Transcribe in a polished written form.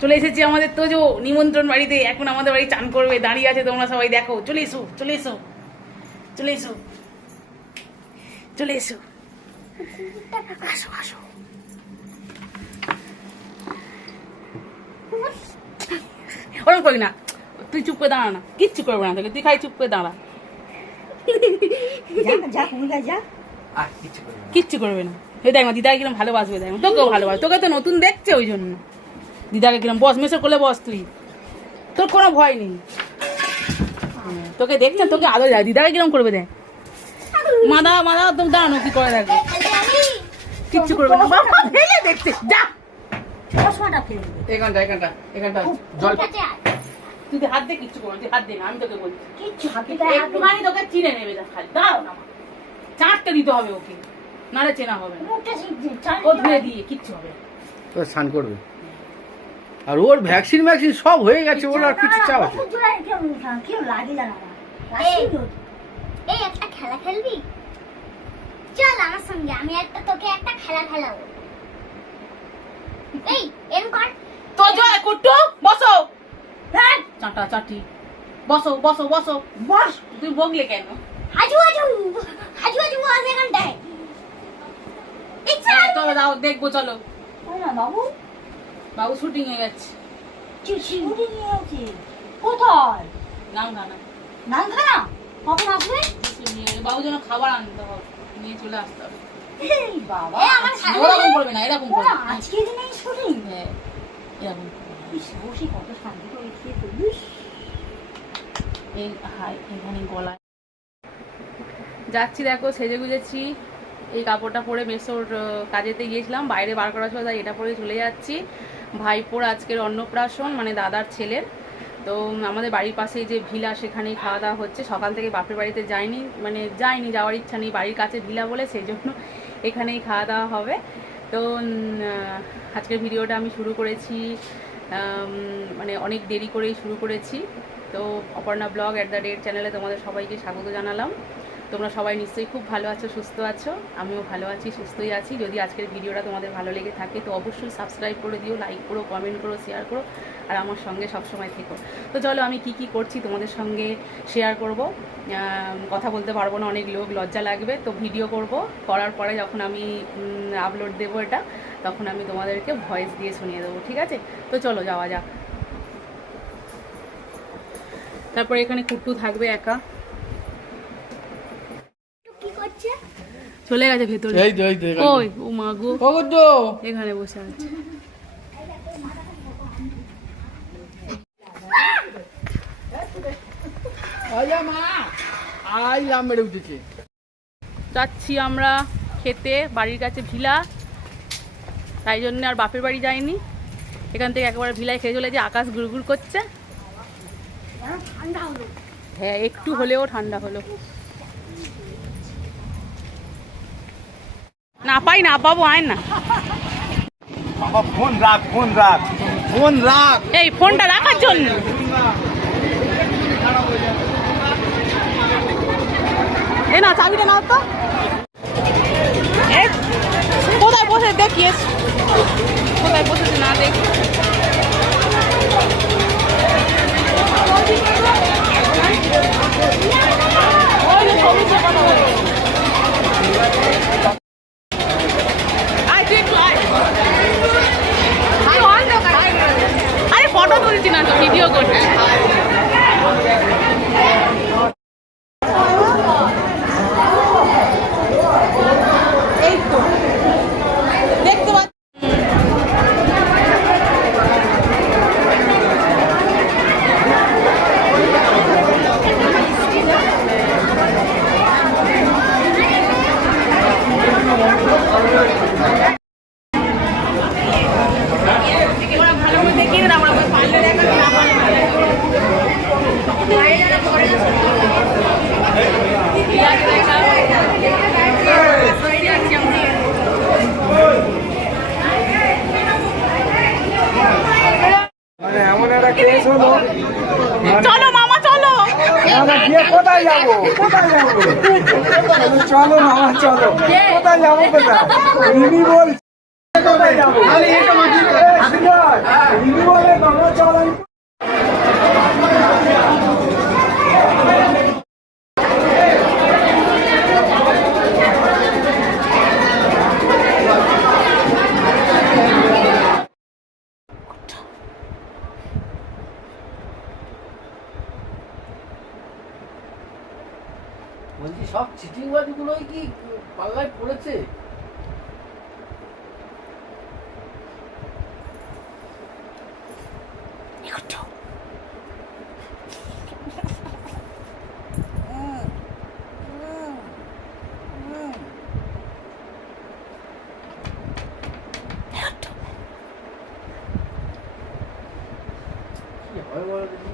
চলে এসেছি আমাদের তোজো নিমন্ত্রণ বাড়িতে। এখন আমাদের বাড়ি চান করবে, দাঁড়িয়ে আছে, তোমরা সবাই দেখো। চলে এসো, চলে এসো, চলে এসো, চলে এসো, আসো আসো। ওরকম করি না, তুই চুপ করে দাঁড়া না, কিচ্ছু করবে না তোকে, তুই খাই চুপ করে দাঁড়া। কিচ্ছু করবে না। এই দেখ না দিদাকে কিরম ভালোবাসবে, দেখ তোকেও ভালোবাসবে, তোকে তো নতুন দেখছে ওই জন্য। দিদাকে কিরম বস, মেসে করলে বস, তুই তোর কোনো ভয় নেই। তোকে দেখছে, তোকে আদর যায়, দিদাকে কিরম করবে দেখ। মাদা মাদা তুমি দাঁড়ানো, কি করে দেখো, কিচ্ছু করবে না। বাবা ফেলে দেখছে, যা এখানটা এখানটা এখানটা জল, তুই হাত দে, কিচ্ছু করবে, তুই হাত দে না, আমি তোকে বলছি একটুখানি তোকে চিনে নেবে, যা খালি দাঁড়াও না, চারটে দিতে হবে ওকে, নারে চেনা হবে না। ও ধুয়ে দিয়ে কিচ্ছু হবে না, তো স্নান করবে। আর ওর ভ্যাকসিন ভ্যাকসিন সব হয়ে গেছে, ওর আর কিছু চাপ আছে? এই একটা খেলা খেলবি? চল আমার সঙ্গে, আমি তোকে একটা খেলা খেলাবো। এই এরকম কর তো জয় কুট্টু বসো, চাটা চাটি, বসো বসো বসো, বস। তুই বগলে কেন? হাজু হাজু হাজু হাজু বস এখানটায়। তবে দাও দেখবো, চলো। বাবু বাবু শুটিং এ গেছে। কোথায়? নামখানা। নামখানা কখন আসবে? বাবু যেন খাবার আনতে হবে, নিয়ে চলে আসতে হবে। বাবা এরকম করবে না, এরকম করবে না। আজকে দিনে শুটিং? হ্যাঁ এরকম বসে কত শান্তি করে খেয়ে ফেলিস। এই হাই এখানে গলায় যাচ্ছি, দেখো সেজে গুজেছি। এই কাপড়টা পরে মেসোর কাজেতে গিয়েছিলাম, বাইরে বার করার সময় তাই এটা পরে চলে যাচ্ছি। ভাইপোর আজকের অন্নপ্রাশন, মানে দাদার ছেলের। তো আমাদের বাড়ির পাশেই যে ভিলা, সেখানেই খাওয়া দাওয়া হচ্ছে। সকাল থেকে বাপের বাড়িতে যাইনি, মানে যাইনি, যাওয়ার ইচ্ছা নেই, বাড়ির কাছে ভিলা বলে, সেই জন্য এখানেই খাওয়া দাওয়া হবে। তো আজকের ভিডিওটা আমি শুরু করেছি, মানে অনেক দেরি করেই শুরু করেছি। তো অপর্ণা ব্লগ @ চ্যানেলে তোমাদের সবাইকে স্বাগত জানালাম। তোমরা সবাই নিশ্চয়ই খুব ভালো আছো, সুস্থ আছো, আমিও ভালো আছি, সুস্থই আছি। যদি আজকের ভিডিওটা তোমাদের ভালো লেগে থাকে তো অবশ্যই সাবস্ক্রাইব করে দিও, লাইক করো, কমেন্ট করো, শেয়ার করো, আর আমার সঙ্গে সবসময় থেকো। তো চলো আমি কি কি করছি তোমাদের সঙ্গে শেয়ার করব। কথা বলতে পারবো না, অনেক লোক, লজ্জা লাগবে। তো ভিডিও করব, করার পরে যখন আমি আপলোড দেবো এটা, তখন আমি তোমাদেরকে ভয়েস দিয়ে শুনিয়ে দেবো, ঠিক আছে? তো চলো যাওয়া যাক। তারপরে এখানে কুট্টু থাকবে একা, চলে গেছে ভেতরে। ওই ও মা গো, এখানে বসে আছে। যাচ্ছি আমরা খেতে, বাড়ির কাছে ভিলা, তাই জন্য আর বাপের বাড়ি যাইনি। এখান থেকে একেবারে ভিলায় খেয়ে চলেছে। আকাশ গুড়গুড় করছে, হ্যাঁ একটু হলেও ঠান্ডা হলো। না পাই না পাবো, আয় না। ফোন রাখ, ফোন রাখ, ফোন রাখ। এই ফোনটা রাখার জন্য এ না, চাবিটা নাও তো। কোথায় বসে দেখিস, কোথায় বসেছে না দেখি। আরে ফটো তুলছি না তো, ভিডিও করছি। এই তো দেখতে পাচ্ছি। ভালো করে দেখিয়ে না, আমরা পারলে দেখা না পারলে এমন একটা কেস হলো। চলো মামা চলো, কোথায় যাবো, কোথায় যাবো? চলো মামা চলো, কোথায় যাবো, কোথায়? রিমি বলছে কোথায় যাবো, রিমি বলে সব চিটিংবাজগুলোই কি পাল্লায় পড়েছে? কি হয় বলো দেখি?